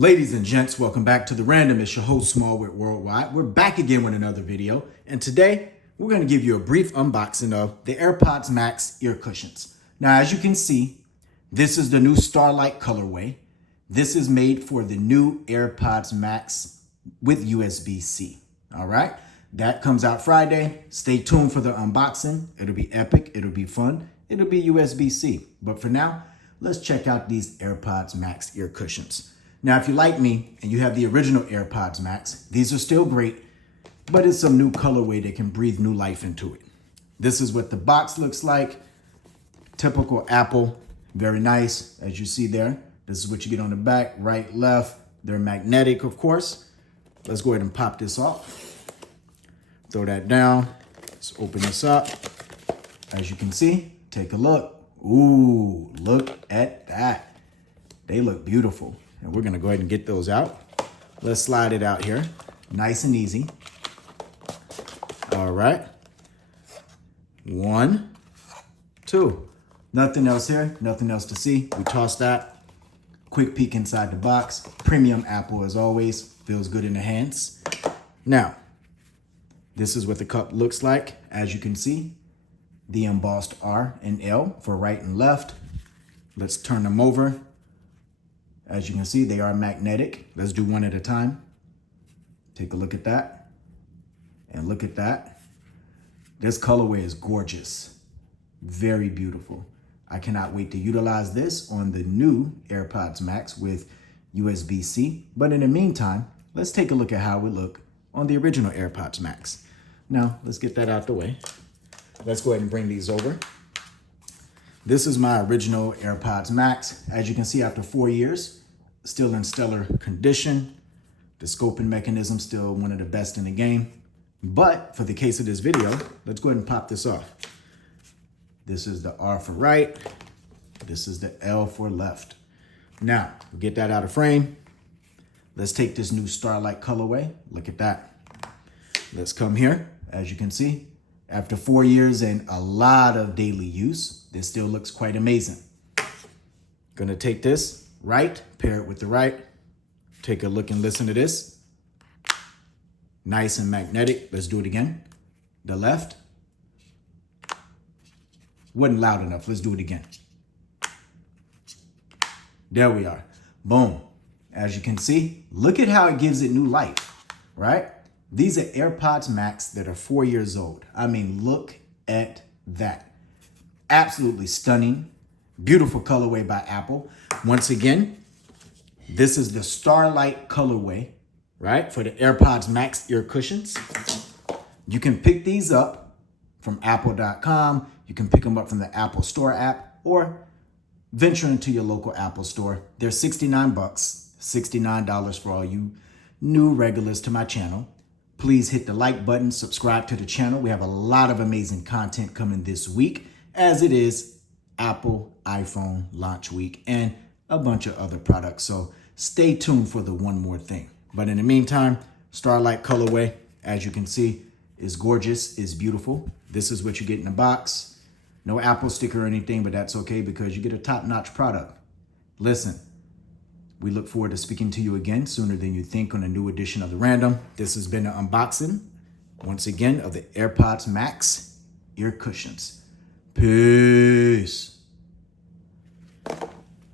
Ladies and gents, welcome back to The Random. It's your host, SmallwoodWorldWide. We're back again with another video. And today, we're going to give you a brief unboxing of the AirPods Max ear cushions. Now, as you can see, this is the new Starlight colorway. This is made for the new AirPods Max with USB-C. All right? That comes out Friday. Stay tuned for the unboxing. It'll be epic. It'll be fun. It'll be USB-C. But for now, let's check out these AirPods Max ear cushions. Now, if you like me and you have the original AirPods Max, these are still great, but it's some new colorway that can breathe new life into it. This is what the box looks like. Typical Apple, very nice, as you see there. This is what you get on the back, right, left. They're magnetic, of course. Let's go ahead and pop this off. Throw that down. Let's open this up. As you can see, take a look. Ooh, look at that. They look beautiful. And we're gonna go ahead and get those out. Let's slide it out here. Nice and easy. All right. 1, 2. Nothing else here, nothing else to see. We toss that. Quick peek inside the box. Premium Apple as always. Feels good in the hands. Now, this is what the cup looks like. As you can see, the embossed R and L for right and left. Let's turn them over. As you can see, they are magnetic. Let's do one at a time. Take a look at that. And look at that. This colorway is gorgeous. Very beautiful. I cannot wait to utilize this on the new AirPods Max with USB-C. But in the meantime, let's take a look at how it would look on the original AirPods Max. Now, let's get that out the way. Let's go ahead and bring these over. This is my original AirPods Max. As you can see, after 4 years, still in stellar condition. The scoping mechanism still one of the best in the game. But for the case of this video, let's go ahead and pop this off. This is the R for right. This is the L for left. Now, we'll get that out of frame. Let's take this new Starlight colorway. Look at that. Let's come here. As you can see, after 4 years and a lot of daily use, this still looks quite amazing. Gonna take this right, pair it with the right. Take a look and listen to this. Nice and magnetic. Let's do it again. The left. Wasn't loud enough. Let's do it again. There we are. Boom. As you can see, look at how it gives it new life, right? These are AirPods Max that are 4 years old. I mean, look at that. Absolutely stunning. Beautiful colorway by Apple. Once again, this is the Starlight colorway, right? For the AirPods Max ear cushions. You can pick these up from apple.com. You can pick them up from the Apple Store app or venture into your local Apple store. They're 69 bucks, $69 for all you new regulars to my channel. Please hit the like button, subscribe to the channel. We have a lot of amazing content coming this week, as it is Apple iPhone launch week and a bunch of other products. So stay tuned for the one more thing. But in the meantime, Starlight colorway, as you can see, is gorgeous, is beautiful. This is what you get in the box. No Apple sticker or anything, but that's okay because you get a top-notch product. Listen, we look forward to speaking to you again sooner than you think on a new edition of The Random. This has been an unboxing, once again, of the AirPods Max ear cushions. Peace.